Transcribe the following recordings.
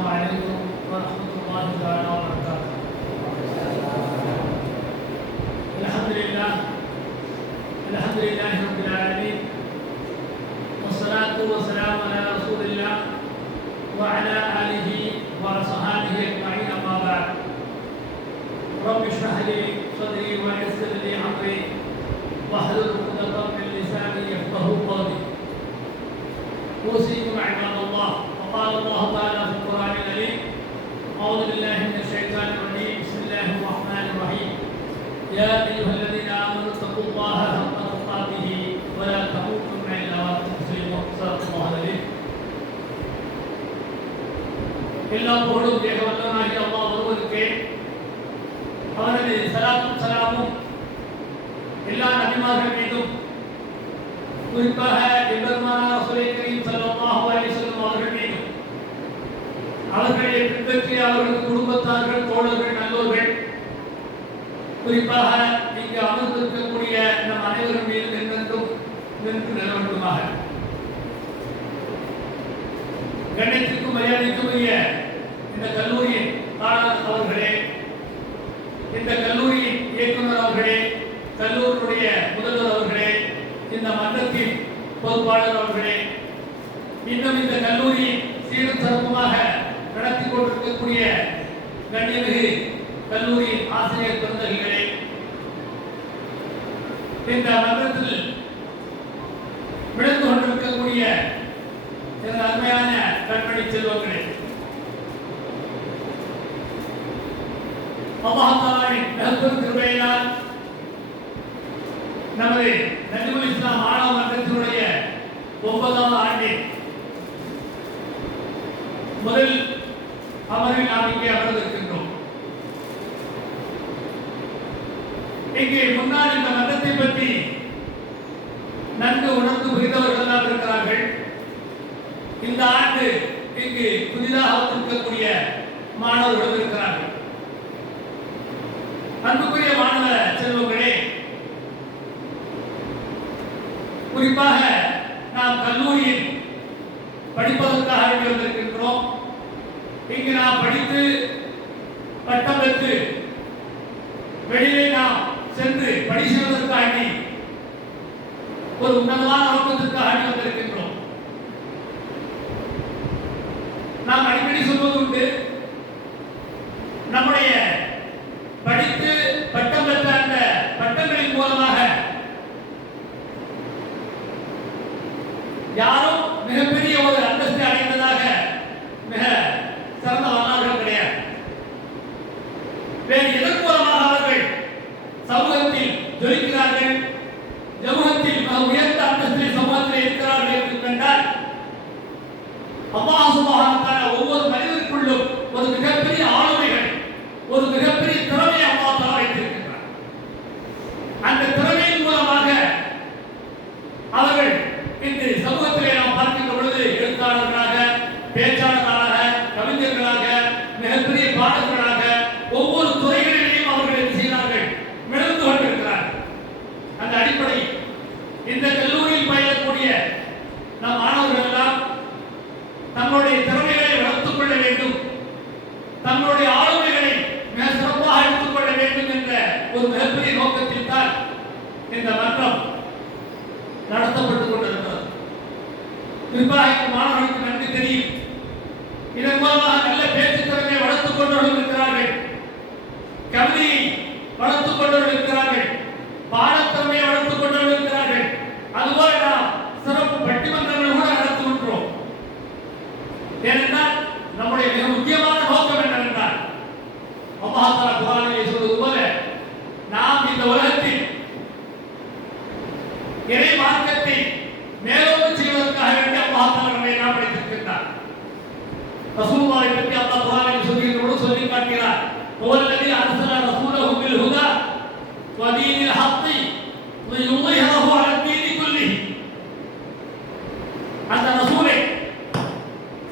السلام عليكم ورحمة الله تعالى وبركاته. الحمد لله الحمد لله رب العالمين والصلاة والسلام على رسول الله وعلى آله يا أيها الذين آمنوا اتقوا الله حق تقاته ولا تموتن إلا وأنتم مسلمون صدق الله العظيم எல்லா புகழும் ஏக வல்லவனாகிய அல்லாஹ் ஒருவருக்கே அவனது சலாத்தும் சலாமும் எல்லா நபிமார்கள் மீதும் குறிப்பாக எம்பெருமானார் ரசூலை கரீம் ஸல்லல்லாஹு அலைஹி வஸல்லம் அவர்கள் மீதும் அவர்களை பின்பற்றிய அவர்கள் குடும்பத்தார்கள் தோழர்கள் நல்லோர்கள் குறிப்பாக இங்கு அமர்ந்திருக்கக்கூடிய நம் அனைவரும் மீதும் என்றென்றும் நின்று நிலவட்டுமாக. கண்ணியத்திற்கும் மரியாதைக்குரிய இந்த கல்லூரியின் தாளர் அவர்களே இந்த கல்லூரியின் இயக்குனர் அவர்களே கல்லூரியுடைய முதல்வர் அவர்களே இந்த மன்றத்தின் பொறுப்பாளர் அவர்களே இன்னும் இந்த கல்லூரியின் சீரும் சிறப்புமாக நடத்தி கொண்டிருக்கக்கூடிய கண்ணியமிகு கல்லூரியின் ஆசிரியர் பெருந்தகைகளே இந்த மன்றத்தில் விழுந்து கொண்டிருக்கக்கூடிய எனது அருமையான கண்மணி செல்வங்களே அல்லாஹாலின் மிகப்பெரும் கிருபையினால் நமது நஜிபுல் இஸ்லாம் மாணவ மன்றத்தினுடைய ஒன்பதாவது ஆண்டில் முதல் அமர்வில் நாம் இங்கே அமர்ந்திருக்கிறோம். இங்கே முன்னால் இந்த மதத்தை பற்றி நன்கு உணர்ந்து புரிந்தவர்கள் தான் இருக்கிறார்கள். இந்த ஆண்டு இங்கு புதிதாக இருக்கக்கூடிய மாணவர்களும் இருக்கிறார்கள். அன்புக்குரிய மாணவ செல்வங்களே குறிப்பாக நாம் கல்லூரியில் படிப்பதற்காக வேண்டி வந்திருக்கின்றோம். இங்கு நாம் படித்து பட்டம் பெற்று வெளியே சென்று பணி செய்வதற்காக ஒரு உன்னதமான நோக்கத்திற்காக வந்திருக்கின்றோம் நாம் அடிக்கடி சொல்வது உண்டு நம்முடைய படித்து பட்டம் பெற்ற அந்த பட்டங்களின் மூலமாக யாரும் மிகப்பெரிய ஒரு அந்தஸ்தை அடைந்ததாக மிக சிறந்த வரலாறுகள் கிடையாது வேறு எதன் மூலமாக அவர்கள் சமூகத்தில் ஜொலிக்கிறார்கள் சமூகத்தில் மிக உயர்ந்த அந்தஸ்தில் சமூகத்தில் இருக்கிறார்கள் என்று கண்டால் அல்லாஹ் சுப்ஹானஹு ஒவ்வொரு மனிதனுக்குள்ளும் ஒரு மிகப்பெரிய ஆளுமைகள் ஒரு மிகப்பெரிய திறமையை அல்லாஹ் தஆலா வைத்திருக்கிறார் அந்த திறமையின் மூலமாக அவர்கள் இன்று சமூகத்திலே நாம் பார்க்கின்ற பொழுது எழுத்தாளர்களாக பேச்சாளர்களாக கவிஞர்களாக மிகப்பெரிய பாடல்களாக ஒவ்வொரு துறைகளிலேயும் அவர்கள் என்ன செய்கிறார்கள் மிளந்து கொண்டிருக்கிறார்கள் அந்த அடிப்படையில் இந்த கல்லூரியில் பயிலக்கூடிய நம் மாணவர்கள் எல்லாம் தங்களுடைய திறமைகளை வளர்த்துக் கொள்ள வேண்டும் தங்களுடைய ஆளுமைகளை மிக சிறப்பாக எடுத்துக் கொள்ள வேண்டும் என்ற ஒரு மிகப்பெரிய நோக்கத்தில் தான் இந்த மன்றம் நடத்தப்பட்டுக் கொண்டிருக்கிறது. குறிப்பாக இந்த மாணவர்களுக்கு நன்றி தெரியும். இதன் மூலமாக நல்ல பேச்சு திறனை வளர்த்துக் கொண்டு இருக்கிறார்கள் கவிதையை வளர்த்துக் கொண்டவர்கள் இருக்கிறார்கள் பாடத்திறமையை வளர்த்துக் கொண்டவர்கள் இருக்கிறார்கள் அதுபோல நாம் சிறப்பு பட்டிமன்றங்கள் கூட நடத்துகின்றோம் ஏனென்றால் நம்முடைய மிக முக்கியமான நோக்கம் என்னவென்றால் அல்லாஹ் தஆலா குர்ஆனிலே சொல்வது போல நாம் இந்த உலகத்தில் இறை மார்க்கத்தை மேலோக்கு செய்வதற்காக வேண்டி அல்லாஹ் தஆலா நம்மை நாம் படைத்திருக்கின்றார் ரசூலுல்லாஹி பற்றி அல்லாஹ் குர்ஆனில் சொல்லுகின்ற போது சொல்லி காட்டுகிறார். ஹுவல்லதி அர்ஸல ரசூலஹு பில் ஹுதா வ தீனில் ஹக்கி லியுظஹிரஹு அலா தீனி குல்லி அந்த ரசூலை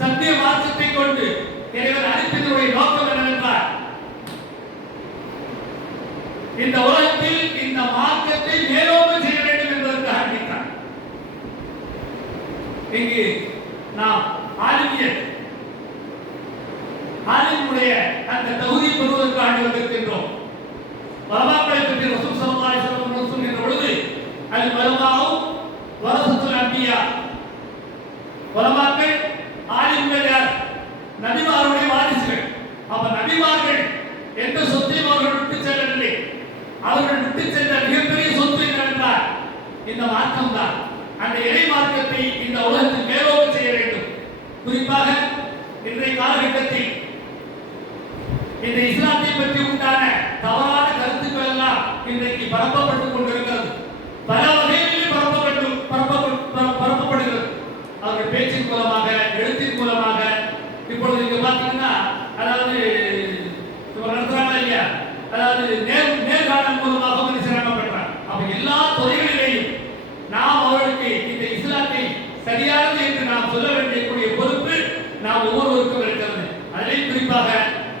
சத்திய மார்க்கத்தை கொண்டு இறைவன் அனுப்பியதனுடைய நோக்கம் என்னவென்றால் இந்த உலகத்தில் இந்த மார்க்கத்தை மேலோங்கு செய்ய வேண்டும் என்பதற்கு ஆரம்பித்தார் இங்கு ஆலிமுடைய அந்த தகுதி பெறுவதற்கு ஆண்டு வந்திருக்கின்றோம். வலமாக்களை பற்றி ரசூல் ஸல்லல்லாஹு அலைஹி வஸல்லம் சொல்கின்ற பொழுது அது வலமாவும் வரசத்துல் அன்பியா வலமாக்கள் ஆலிம்கள் யார் நபிமாருடைய வாரிசுகள். அப்ப நபிமார்கள் எந்த சொத்தையும் அவர்கள் விட்டு செல்லவில்லை. அவர்கள் விட்டு சென்ற மிகப்பெரிய சொத்து என்னவென்றால் இந்த மார்க்கம் தான் அந்த இறை மார்க்கத்தை இந்த உலகத்தில் மேலோகம் செய்ய வேண்டும். குறிப்பாக இன்றைய காலகட்டத்தில் இந்த இஸ்லாத்தை பற்றி உண்டான தவறான கருத்துக்கள் எல்லாம் இன்றைக்கு பரப்பப்பட்டு கொண்டிருக்கிறது பல வகைகளில் பரப்பப்பட்டு பரப்பப்பட்டு பர- பரப்பப்படுகிறது அவர்கள் பேச்சின் மூலமாக எழுத்தின் மூலமாக இப்பொழுது நீங்க பாத்தீங்கன்னா அதாவது இவங்க நடத்துறாங்க இல்லையா அதாவது நேர் நேர்காணல் மூலமாக வந்து சிரமப்படுறாங்க அப்ப எல்லா துறைகளிலேயும் நாம் அவர்களுக்கு இந்த இஸ்லாத்தை சரியானது என்று நாம் சொல்ல வேண்டியக்கூடிய பொறுப்பு நாம் ஒவ்வொருவருக்கும் இருக்கிறது அதிலே குறிப்பாக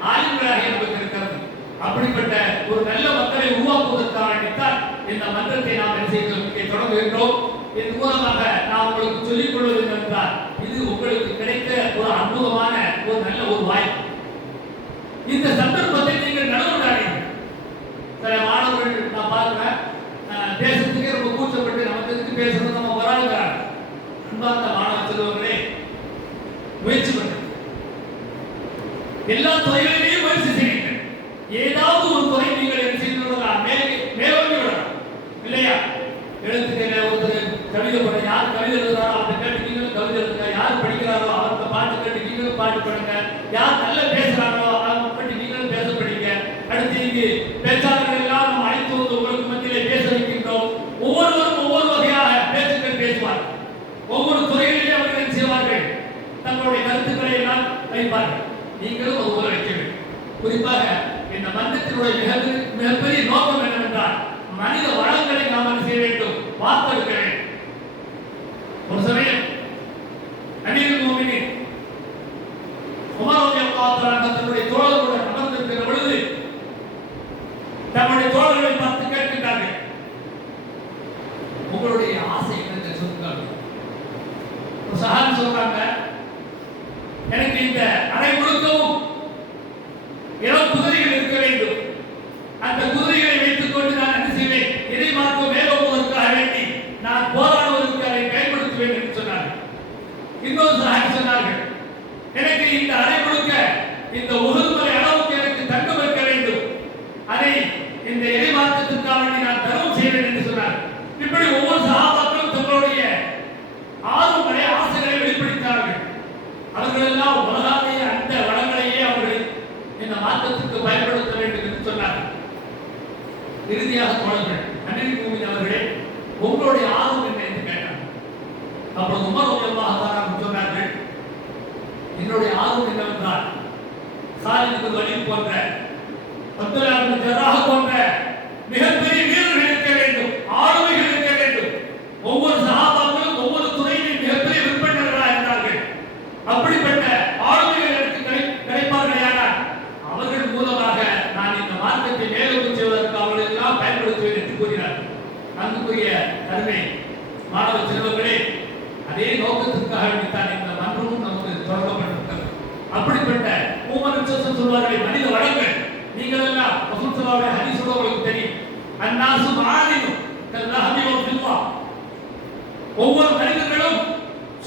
ஆய்வுகளாக நமக்கு இருக்கிறது அப்படிப்பட்ட ஒரு நல்ல மக்களை உருவாக்குவதற்காக வேண்டித்தான் இந்த மன்றத்தை நாம் என்ன செய்கிறோம் தொடங்குகின்றோம். இதன் மூலமாக நான் உங்களுக்கு சொல்லிக் கொள்வது என்றால் இது உங்களுக்கு கிடைத்த ஒரு அற்புதமான ஒரு நல்ல ஒரு வாய்ப்பு. இந்த சந்தர்ப்பத்தை நீங்கள் நனவுடாதீர்கள் சில மாணவர்கள் நான் பார்க்கிறேன் பேசுறதுக்கே ரொம்ப கூச்சப்பட்டு நமக்கு எதுக்கு பேசுறது நம்ம வராதுங்கிறாங்க. அன்பார்ந்த மாணவ செல்வங்களே முயற்சி பண்ணுங்க எல்லா துறைகளிலேயும் முயற்சி செய்யுங்கள். ஏதாவது ஒரு துறை நீங்கள் என்ன செய்து விடலாம் மேல் மேலோங்கி விடலாம் இல்லையா எழுத்துக்களை ஒருத்தர் கவிதை பண்ண யார் கவிதை எழுதுறாரோ அவர்கிட்ட கேட்டு நீங்களும் கவிதை எழுதுங்க யார் படிக்கிறாரோ அவர்கிட்ட பாட்டு கேட்டு நீங்களும் பாட்டு பண்ணுங்க யார் நல்லா பேசுறாங்களோ அவங்க பற்றி நீங்களும் பேச படிங்க அடுத்து இங்கு பேச்சாளர்கள் எல்லாம் நம்ம அழைத்து வந்து உங்களுக்கு மத்தியிலே பேச வைக்கின்றோம் ஒவ்வொருவரும் ஒவ்வொரு வகையாக பேச்சுக்கள் பேசுவார்கள் ஒவ்வொரு துறையிலே அவர்கள் என்ன செய்வார்கள் தங்களுடைய கருத்துக்களை எல்லாம் வைப்பார்கள் நீங்களும் ஒவ்வொரு வைக்க வேண்டும் குறிப்பாக இந்த மன்றத்தினுடைய மிக மிகப்பெரிய நோக்கம் என்னவென்றால் மனித வளங்களை நாம் என்ன செய்ய வேண்டும் வார்த்தெடுக்க வேண்டும் ஒரு சமயம் அமீர் மோமினின் உமர் ரலியல்லாஹு தஆலா தன்னுடைய தோழர்களுடன் அமர்ந்திருக்கிற பொழுது தன்னுடைய தோழர்களை பார்த்து கேட்கின்றார்கள் உங்களுடைய ஆசை என்னன்னு சொல்லுங்கள் ஒரு சொல்றாங்க. எனக்கு இந்த அறை முழுக்கவும் இளம் குதிரைகள் இருக்க வேண்டும். அந்த குதிரைகளை வைத்துக் கொண்டு நான் என்ன செய்வேன்? இறை மார்க்கம் மேலோங்குவதற்காக வேண்டி நான் போராடுவதற்கு அதை பயன்படுத்துவேன் என்று சொன்னார்கள். இன்னொரு சஹாபி சொன்னார்கள் எனக்கு இந்த அறை முழுக்க இந்த ஒரு அளவுக்கு எனக்கு தங்கம் இருக்க வேண்டும் அதை இந்த இறை மார்க்கத்திற்காக வேண்டி நான் தர்மம் செய்வேன் என்று சொன்னார் இப்படி ஒவ்வொரு சகாபாக்களும் தங்களுடைய ஆர்வங்களை ஆசைகளை வெளிப்படுத்தினார்கள் அவர்கள் எல்லாம் உலகாதைய அந்த வளங்களையே அவர்கள் இந்த மாற்றத்துக்கு பயன்படுத்த வேண்டும் என்று சொன்னார்கள் இறுதியாக தோழர்கள் அனில் மூமின் அவர்களே உங்களுடைய ஆர்வம் என்ன என்று கேட்டார் அப்பொழுது உமர் ரலியல்லாஹு சொன்னார்கள் என்னுடைய ஆர்வம் என்னவென்றால் சாலித் வலீத் போன்ற அப்துல்லா பின் போன்ற மிகப்பெரிய வீரர்கள் இருக்க வேண்டும் ஆளுமைகள் இருக்க வேண்டும் ஒவ்வொரு சகாபாக்களும் ஒவ்வொரு துறையிலும் மிகப்பெரிய விற்பனர்களாக இருந்தார்கள் அப்படிப்பட்ட ஆளுமைகள் எனக்கு கிடை- கிடைப்பார்களேயானால் அவர்கள் மூலமாக நான் இந்த மார்க்கத்தை மேலோக்கு செய்வதற்கு அவர்கள் எல்லாம் பயன்படுத்துவேன் என்று கூறினார் அன்புக்குரிய அருமை மாணவ செல்வங்களே அதே நோக்கத்திற்காக வேண்டித்தான் இந்த மன்றமும் நமக்கு தொடங்கப்பட்டிருக்கிறது அப்படிப்பட்ட மூமன் விசேஷம் சொல்வார்கள் மனித வளங்கள் நீங்கள் எல்லாம் ரசூல் ஸல்லல்லாஹு அலைஹி ஹதீஸ் உங்களுக்கு தெரியும். அந்நாசு மாலினு ஒவ்வொரு மனிதர்களும்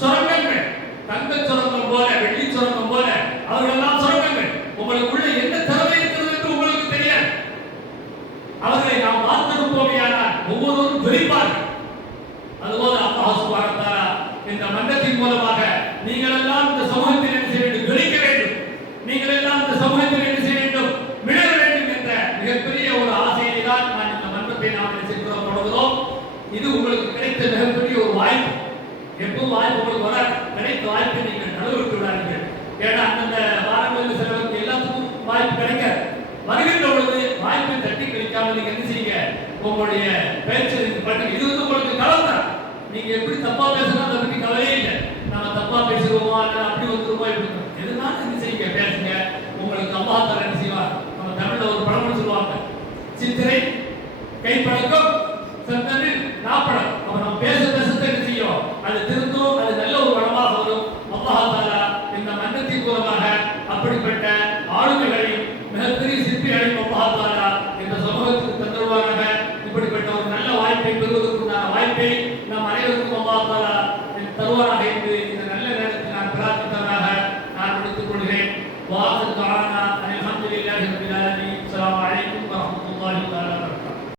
சுரங்கங்கள். தங்க சுரங்கம் போல வெள்ளி சுரங்கம் போல அவர்கள் எல்லாம் சுரங்கங்கள். உங்களுக்குள்ள என்ன திறமை இருக்கிறது என்று உங்களுக்கு தெரியாது. அவர்களை நாம் வார்த்தெடுப்போமையானால் ஒவ்வொருவரும் விரிப்பார்கள். அதுபோல அல்லாஹ் சுபாரத்தாரா இந்த மன்றத்தின் மூலம் நீங்கள் எல்லாம் இந்த சமூகத்தில் என்ன செய்ய வேண்டும் ஜொலிக்க வேண்டும் நீங்கள் எல்லாம் இந்த சமூகத்தில் என்ன செய்ய வேண்டும் மிளர வேண்டும் என்ற மிகப்பெரிய ஒரு ஆசையை தான் நான் இந்த மன்றத்தை நாம் என்ன செய்கிறோம் தொடங்குகிறோம் இது உங்களுக்கு கிடைத்த மிகப்பெரிய ஒரு வாய்ப்பு. எப்பவும் வாய்ப்பு உங்களுக்கு வராது. கிடைத்த வாய்ப்பை நீங்கள் நடவடிக்கை விடாதீர்கள். ஏன்னா அந்தந்த வாரங்களுக்கு சிலவருக்கு எல்லாத்துக்கும் வாய்ப்பு கிடைக்காது. வருகின்ற பொழுது வாய்ப்பை தட்டி கிடைக்காம நீங்க என்ன செய்யுங்க? உங்களுடைய பேச்சு இது பண்ணுங்க. இது வந்து உங்களுக்கு கலம் நீங்க எப்படி தப்பா பேசணும் அதை பற்றி கவலையே இல்லை. நம்ம தப்பா பேசுவோமா? இல்லை அப்படி வந்துருவோம் இப்படி எதுனாலும் என்ன செய்யுங்க? பேசுங்க. உங்களுக்கு அம்மா தர என்ன செய்வார்? நம்ம தமிழ்ல ஒரு பழமொழி சொல்லுவாங்க. சித்திரை கைப்பழக்கம் சந்தனை அமைப்பது